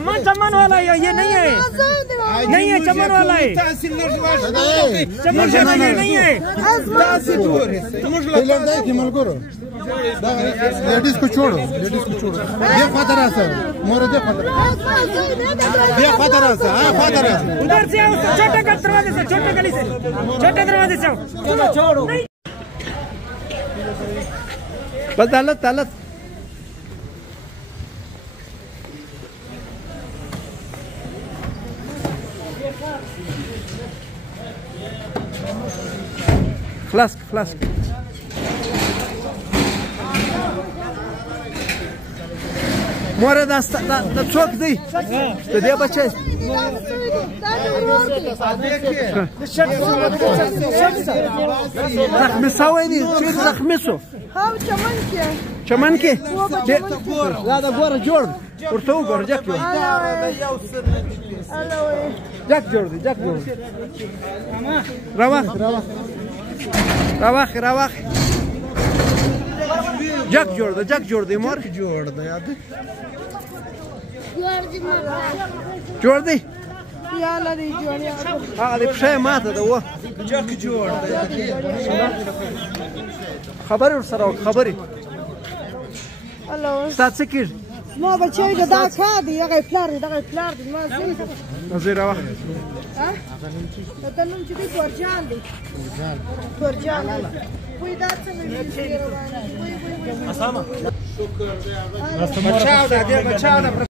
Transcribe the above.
अमन चमन वाला है, ये नहीं है, नहीं है चमन वाला है, चमन वाला ये नहीं है। लेडीज को छोड़ो, लेडीज को छोड़ो। ये फादर है मोरे दे फादर, ये फादर है, हाँ फादर है। उधर से आओ, छोटे दरवाजे से, छोटे गली से, छोटे दरवाजे से आओ। चलो छोड़ो। बस तालत तालत خلاص خلاص مورد دا څوک دی د دې بچی زخمی سوی دی چیرې زخمی سو چمن کې دا د ګوره جوړ ورته وګوره جک جوړ جک جوړ دی جک جوړ راواخ راواخ راواخ جک جوړ دی جک جوړ دی مور جوړ دی یاد جوړ دی یاله دی جوړ هغه د پښې ماته ده و جک جوړ دی خبرې ورسره وکړه خبرې هلو ستا څه کېږي زما بچی دی دا چا دی هغه یې پلار دی دغه یې پلار دی زما زوی دی زوی راواخله د ده نوم چې دی تورجان دی تورجان وایي دا څنګه وي روان بچاو ده دې بچاو ده